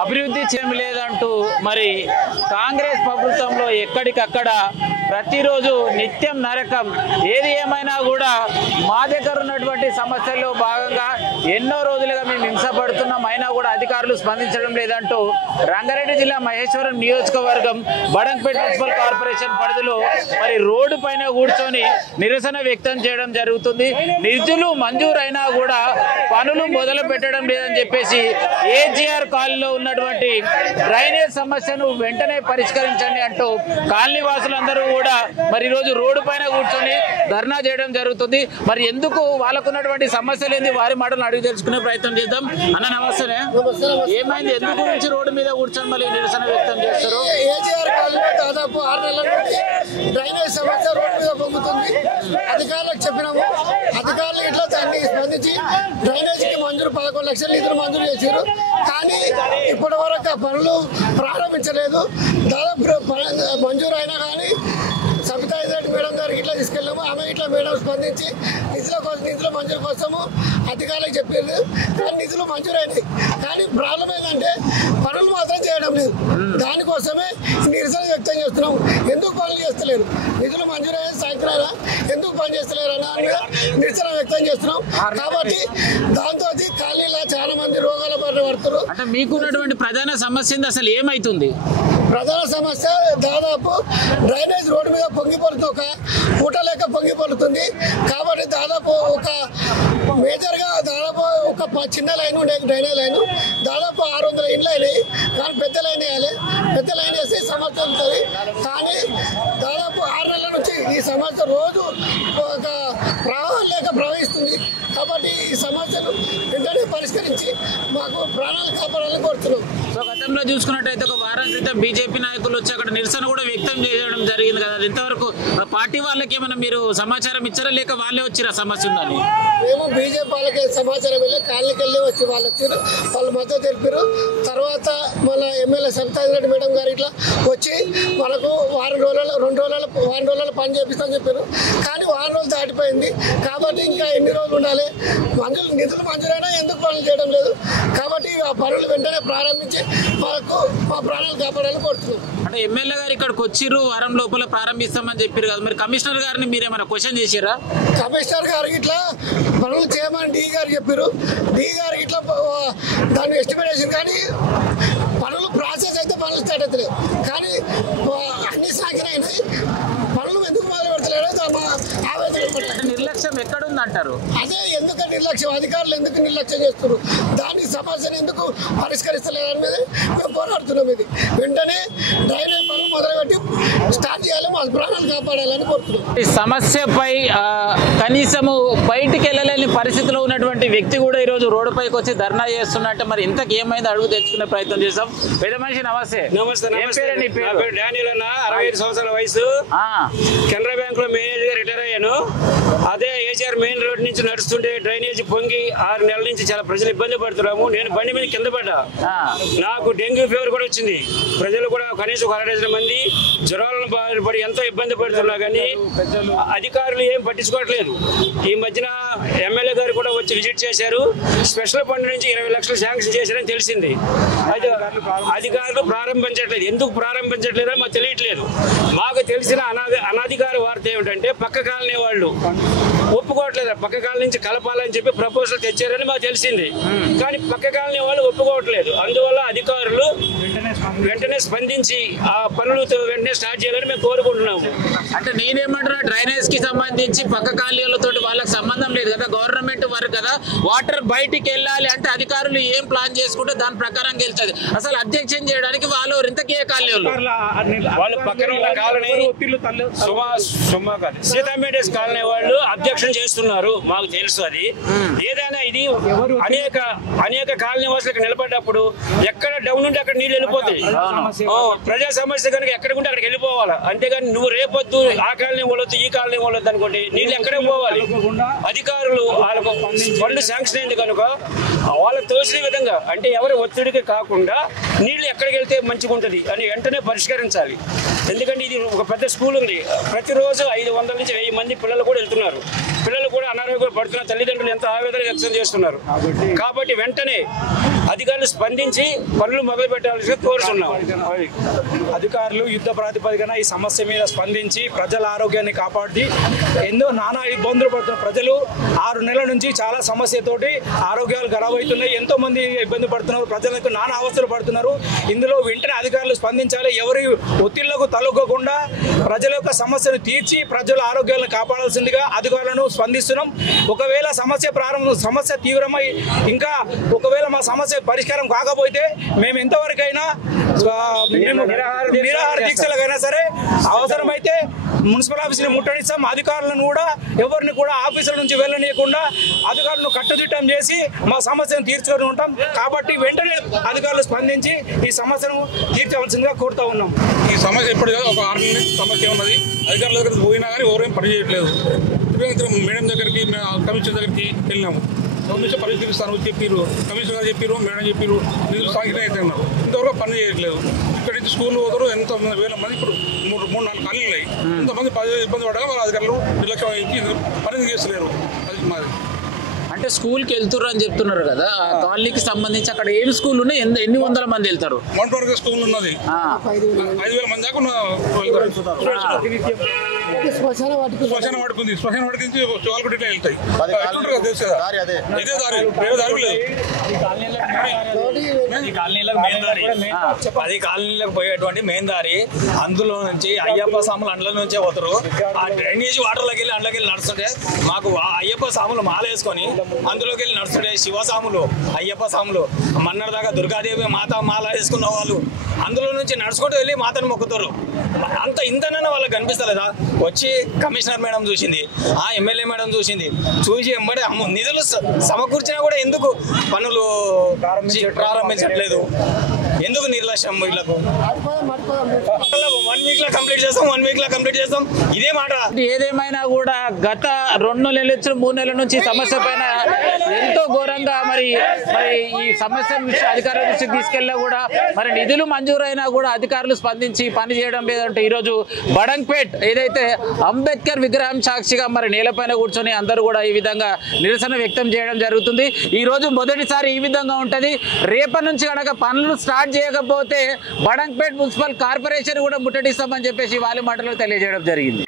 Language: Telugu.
అభివృద్ధి చేయలేదంటూ మరి కాంగ్రెస్ ప్రభుత్వంలో ఎక్కడికక్కడ ప్రతిరోజు నిత్యం నరకం. ఏది ఏమైనా కూడా మా దగ్గర ఉన్నటువంటి సమస్యల్లో భాగంగా ఎన్నో రోజులుగా మేము హింసపడుతున్నాం, అయినా కూడా అధికారులు స్పందించడం లేదంటూ రంగారెడ్డి జిల్లా మహేశ్వరం నియోజకవర్గం బడంగపేట మున్సిపల్ కార్పొరేషన్ పరిధిలో మరి రోడ్డు పైన కూర్చొని నిరసన వ్యక్తం చేయడం జరుగుతుంది. నిధులు మంజూరైనా కూడా పనులు మొదలు పెట్టడం లేదని చెప్పేసి ఏజీఆర్ కాలనీలో ఉన్నటువంటి డ్రైనేజ్ సమస్యను వెంటనే పరిష్కరించండి అంటూ కాలనీ వాసులందరూ కూడా మరి ఈరోజు రోడ్డు పైన కూర్చొని ధర్నా చేయడం జరుగుతుంది. మరి ఎందుకు వాళ్ళకున్నటువంటి సమస్యలు ఏంది వారి మాటలు అడిగి తెలుసుకునే ప్రయత్నం చేద్దాం. అన్న నమస్తే, ఏమైంది? ఎందుకు గురించి రోడ్డు మీద కూర్చొని మళ్ళీ నిరసన వ్యక్తం చేస్తారు? ఏజీఆర్ కాలనీలో దాదాపు 6 నెలల నుండి డ్రైనేజ్ సమస్య రోడ్డు మీద పొందుతుంది. అధికారులకు చెప్పినాము, అధికారులు ఇట్లా దాన్ని స్పందించి డ్రైనేజీకి మంజూరు 11 లక్షల నిధులు మంజూరు చేశారు. కానీ ఇప్పటి వరకు ఆ పనులు ప్రారంభించలేదు. దాదాపు మంజూరు అయినా కానీ సబితా రెడ్డి మేడం గారికి ఇట్లా తీసుకెళ్ళాము. ఆమె ఇట్లా మేడం స్పందించి నిధుల మంజూరు కోసము అధికారులకు చెప్పారు. కానీ నిధులు మంజూరైనాయి, కానీ ప్రాబ్లం ఏంటంటే పనులు మాత్రం చేయడం లేదు. దానికోసమే నిరసన వ్యక్తం చేస్తున్నాం. ఎందుకు పనులు చేస్తలేరు? నిధులు మంజూరైన సాయంత్రాలు ఎందుకు పని చేస్తలేరు అన్న నిరసన వ్యక్తం చేస్తున్నాం. కాబట్టి దాంతో కాలనీలో చాలా మంది రోగాల బారిన పడుతున్నారు. అంటే మీకున్నటువంటి ప్రధాన సమస్య అసలు ఏమైతుంది? ప్రధాన సమస్య దాదాపు డ్రైనేజ్ రోడ్డు మీద పొంగిపడుతుంది, ఒక పూట లేక పొంగిపడుతుంది. కాబట్టి దాదాపు ఒక మేజర్గా దాదాపు ఒక చిన్న లైన్ ఉండే డ్రైనేజ్ లైన్ దాదాపు 600 ఇండ్లు అయినాయి. కానీ పెద్ద లైన్ వేయాలి, పెద్ద లైన్ వేసి సమస్య ఉంటుంది. కానీ దాదాపు 6 నెలల నుంచి ఈ సమస్య రోజు ఒక ప్రవాహం లేక ప్రవహిస్తుంది. కాబట్టి ఈ సమస్యను వెంటనే పరిష్కరించి మాకు ప్రాణాలు కాపాడాలని కోరుతున్నాం. సో గతంలో చూసుకున్నట్టయితే ఒక వారం క్రితం బీజేపీ నాయకులు వచ్చి అక్కడ నిరసన కూడా వ్యక్తం చేయడం జరిగింది కదా. ఇంతవరకు పార్టీ వాళ్ళకి ఏమైనా మీరు సమాచారం ఇచ్చారా, లేక వాళ్ళే వచ్చిరా సమస్య ఉందని? మేము బీజేపీ వాళ్ళకి సమాచారం వెళ్ళి కాలనీకి వెళ్ళి వచ్చి వాళ్ళు వచ్చారు, వాళ్ళు మద్దతు తెలిపారు. తర్వాత మన ఎమ్మెల్యే సబితా రెడ్డి మేడం గారు ఇట్లా వచ్చి మనకు వారం రోజుల పని చేపిస్తామని చెప్పారు. కానీ వారం రోజులు దాటిపోయింది. కాబట్టి ఇంకా ఎన్ని రోజులు ఉండాలి? నిధులు మంజూరైనా ఎందుకు పనులు చేయడం లేదు? కాబట్టి ఆ పనులు వెంటనే ప్రారంభించి మాకు మా ప్రాణాలు కాపాడాలని కోరుతున్నాం. అంటే ఎమ్మెల్యే గారు ఇక్కడికి వచ్చిర్రు, వారం లోపల ప్రారంభిస్తామని చెప్పారు కదా. మరి కమిషనర్ గారిని మీరేమైనా క్వశ్చన్ చేశారా? కమిషనర్ గారికి ఇట్లా పనులు చేయమని డి గారు చెప్పారు. డి గారికి ఇట్లా దాన్ని ఎస్టిమేట్ చేసింది. కానీ పనులు ప్రాసెస్ అయితే పనులు స్టార్ట్ అవుతలేదు. కానీ అన్ని సాగినాయి, పనులు ఎందుకు మొదలు పెడతలేడు ఆవేదన. నిర్లక్ష్యం ఎక్కడుందంటారు? అదే ఎందుకు నిర్లక్ష్యం, అధికారులు ఎందుకు నిర్లక్ష్యం చేస్తున్నారు? దానికి సమస్యను ఎందుకు పరిష్కరిస్తలేదని మీద మేము పోరాడుతున్నాం. ఇది వెంటనే డ్రైనేజ్ పనులు మొదలుపెట్టి స్టార్ట్ చేయాలి, మా ప్రాణాలు కాపాడాలని కోరుతున్నాం. ఈ సమస్యపై కనీసము బయటికి వెళ్ళలేని పరిస్థితిలో ఉన్నటువంటి వ్యక్తి కూడా ఈరోజు రోడ్డు పైకి వచ్చి ధర్నా చేస్తున్నట్టు. మరి ఇంతకు ఏమైంది అడుగు తెచ్చుకునే ప్రయత్నం చేస్తాం. పెద్ద మనిషి నమస్తే. డానియల్ అన్న, 65 సంవత్సరాల వయసు, కెనరా బ్యాంక్ లో మేనేజర్ గా రిటైర్ అయ్యాను. అదే ఏజీఆర్ మెయిన్ రోడ్ నుంచి నడుస్తుంటే డ్రైనేజ్ పొంగి 6 నెలల నుంచి చాలా ప్రజలు ఇబ్బంది పడుతున్నాము. నేను బండి మీద కింద పడ్డా, నాకు డెంగ్యూ ఫీవర్ కూడా వచ్చింది. ప్రజలు కూడా కనీసం 60 మంది జ్వరాలను పడి ఎంతో ఇబ్బంది పడుతున్నా కానీ అధికారులు ఏం పట్టించుకోవట్లేదు. ఈ మధ్యన ఎమ్మెల్యే గారు కూడా వచ్చి విజిట్ చేశారు. స్పెషల్ ఫండ్ నుంచి 20 లక్షలు శాంక్షన్ చేశారని తెలిసింది. అయితే అధికారులు ప్రారంభించట్లేదు. ఎందుకు ప్రారంభించట్లేదో మాకు తెలియట్లేదు. మాకు తెలిసిన అనాధికార వార్త ఏమిటంటే పక్క కాలనీ వాళ్ళు ఒప్పుకోవట్లేదు. పక్క కాలనీ నుంచి కలపాలని చెప్పి ప్రపోజల్ తెచ్చారని మాకు తెలిసింది. కానీ పక్క కాలనీ వాళ్ళు ఒప్పుకోవట్లేదు. అందువల్ల అధికారులు వెంటనే స్పందించి ఆ పనులు వెంటనే స్టార్ట్ చేయాలని మేము కోరుకుంటున్నాము. అంటే నేనేమంటున్నా, డ్రైనేజ్ కి సంబంధించి పక్క కాలనీలతో వాళ్ళకి సంబంధం లేదు కదా, గవర్నమెంట్ వర్క్ కదా. వాటర్ బయటికి వెళ్ళాలి అంటే అధికారులు ఏం ప్లాన్ చేసుకుంటే దాని ప్రకారం వెళ్తుంది. అసలు అధ్యక్షం చేయడానికి వాళ్ళు ఇంతకే కాలనీ వాళ్ళు పక్కన ఉన్న కాలనీ సీతామేడేస్ కాలనీ వాళ్ళు అబ్జెక్షన్ చేస్తున్నారు. మాకు తెలుసు అది. ఏదైనా ఇది అనేక కాలనీ వాసులకు నిలబడ్డప్పుడు ఎక్కడ డౌన్ ఉంటే అక్కడ నీళ్ళు వెళ్ళిపోతుంది. అయిపోతాయి. ప్రజా సమస్య కనుక ఎక్కడికుంటే అక్కడికి వెళ్ళిపోవాలి, అంతేగాని నువ్వు రేపొద్దు ఆ కాలనీ వాళ్ళొద్దు ఈ కాలనీ వాళ్ళొద్దు అనుకోండి, నీళ్ళు ఎక్కడికి పోవాలి. అధికారులు వాళ్ళకు ఫండ్ శాంక్షన్ అయింది కనుక వాళ్ళకి తోచిన విధంగా, అంటే ఎవరి ఒత్తిడికి కాకుండా నీళ్లు ఎక్కడికి వెళ్తే మంచిగా ఉంటుంది అని వెంటనే పరిష్కరించాలి. ఎందుకంటే ఇది ఒక పెద్ద స్కూల్ ఉంది, ప్రతిరోజు 500 నుంచి 1000 మంది పిల్లలు కూడా వెళ్తున్నారు. పిల్లలు కూడా అనారోగ్యం పడుతున్న తల్లిదండ్రులు ఎంత ఆవేదన వ్యక్తం చేస్తున్నారు. కాబట్టి వెంటనే అధికారులు స్పందించి పనులు మొదలు పెట్టాల్సి కోరుతున్నాం. అధికారులు యుద్ధ ప్రాతిపదికన ఈ సమస్య మీద స్పందించి ప్రజల ఆరోగ్యాన్ని కాపాడి ఎన్నో నానా ఇబ్బందులు పడుతున్న ప్రజలు 6 నెలల నుంచి చాలా సమస్యతోటి ఆరోగ్యాలు ఖరాబ్ అవుతున్నాయి. ఎంతో మంది ఇబ్బంది పడుతున్నారు, ప్రజలకు నానా అవస్థలు పడుతున్నారు. ఇందులో వెంటనే అధికారులు స్పందించాలి. ఎవరి ఒత్తిళ్లకు తలొగ్గకుండా ప్రజల యొక్క సమస్యను తీర్చి ప్రజల ఆరోగ్యాలను కాపాడాల్సిందిగా అధికారులను స్పందిస్తున్నాం. ఒకవేళ సమస్య తీవ్రమై ఇంకా ఒకవేళ మా సమస్య పరిష్కారం కాకపోతే మేము ఎంతవరకైనా నిరాహార దీక్షలకైనా సరే అవసరమైతే మున్సిపల్ ఆఫీసుని ముట్టడిస్తాం. అధికారులను కూడా ఎవరిని కూడా ఆఫీసుల నుంచి వెళ్ళనీయకుండా అధికారులను కట్టుదిట్టం చేసి మా సమస్యను తీర్చుకొని ఉంటాం. కాబట్టి వెంటనే అధికారులు స్పందించి ఈ సమస్యను తీర్చవలసిందిగా కోరుతా ఉన్నాం. ఈ సమస్య ఇప్పుడు ఒక 6 నెలల సమస్య ఉన్నది. అధికారుల దగ్గరికి పోయినా కానీ ఎవరేం పని చేయట్లేదు. మేడం దగ్గరికి కమిషనర్ దగ్గరికి వెళ్ళినాము. కమిషన్ పరిష్కరిస్తాను చెప్పారు, కమిషనర్ గారు చెప్పారు, మేడం చెప్పారు, నిధులు సాగితే అయితే ఉన్నారు. ఇంతవరకు పని చేయట్లేదు. ఇక్కడ నుంచి స్కూల్ పోతారు, ఎంతో వేల మంది ఇప్పుడు 3-4 కాలనీలు ఉన్నాయి. ఎంతమంది ఇబ్బంది పడగా వాళ్ళ అధికారులు నిర్లక్ష్యం వహించి పని చేస్తలేరు. అది మాది. అంటే స్కూల్కి వెళ్తున్నారు అని చెప్తున్నారు కదా, కాలనీకి సంబంధించి అక్కడ ఏం స్కూల్ ఉన్నాయి, ఎన్ని వందల మంది వెళ్తారు? 1 స్కూల్ ఉన్నది, 5,000 మంది దాకా శ్మశాన వాడుకుంది. శ్మశాన వాడికి చోల్కొట్టి వెళ్తాయి. తెలుసు కదా, ఇదే దారి, వేరే దారి లేదు. 10 కాలనీలకు పోయేటువంటి మెయిన్ దారి. అందులో నుంచి అయ్యప్ప సాములు అండ్ల నుంచే పోతారు. ఆ డ్రైనేజ్ వాటర్లోకి వెళ్ళి అండ్లకి వెళ్ళి నడుస్తుంటే మాకు అయ్యప్ప సాములు మాల వేసుకొని అందులోకి వెళ్ళి నడుస్తుంటే శివసాములు, అయ్యప్ప సాములు, మన్నర్ దాకా దుర్గాదేవి మాత మాల వేసుకున్న వాళ్ళు అందులో నుంచి నడుచుకుంటూ వెళ్ళి మాతను మొక్కుతారు. అంత ఇంతనైనా వాళ్ళకి కనిపిస్తలేదా? వచ్చి కమిషనర్ మేడం చూసింది, ఆ ఎమ్మెల్యే మేడం చూసింది, చూసి ఎంబడే నిధులు సమకూర్చినా కూడా ఎందుకు పనులు ప్రారంభించట్లేదు? ఎందుకు నిర్లక్ష్యం వీళ్ళకు? 1 వీక్ లో కంప్లీట్ చేస్తాం ఇదే మాట. ఏదేమైనా కూడా గత 2 నెలల నుంచి 3 నెలల నుంచి సమస్య పైన ఎంతో ఘోరంగా మరి ఈ సమస్య అధికారుల దృష్టికి తీసుకెళ్ళినా కూడా మరి నిధులు మంజూరైనా కూడా అధికారులు స్పందించి పని చేయడం లేదంటే ఈరోజు బడంగ్పేట్ ఏదైతే అంబేద్కర్ విగ్రహం సాక్షిగా మరి నేలపైన కూర్చొని అందరూ కూడా ఈ విధంగా నిరసన వ్యక్తం చేయడం జరుగుతుంది. ఈ రోజు మొదటిసారి ఈ విధంగా ఉంటది. రేపటి నుంచి కనుక పనులు స్టార్ట్ చేయకపోతే బడంగ్పేట్ మున్సిపల్ కార్పొరేషన్ కూడా ముట్టడిస్తామని చెప్పేసి వాళ్ళ మాటలు తెలియజేయడం జరిగింది.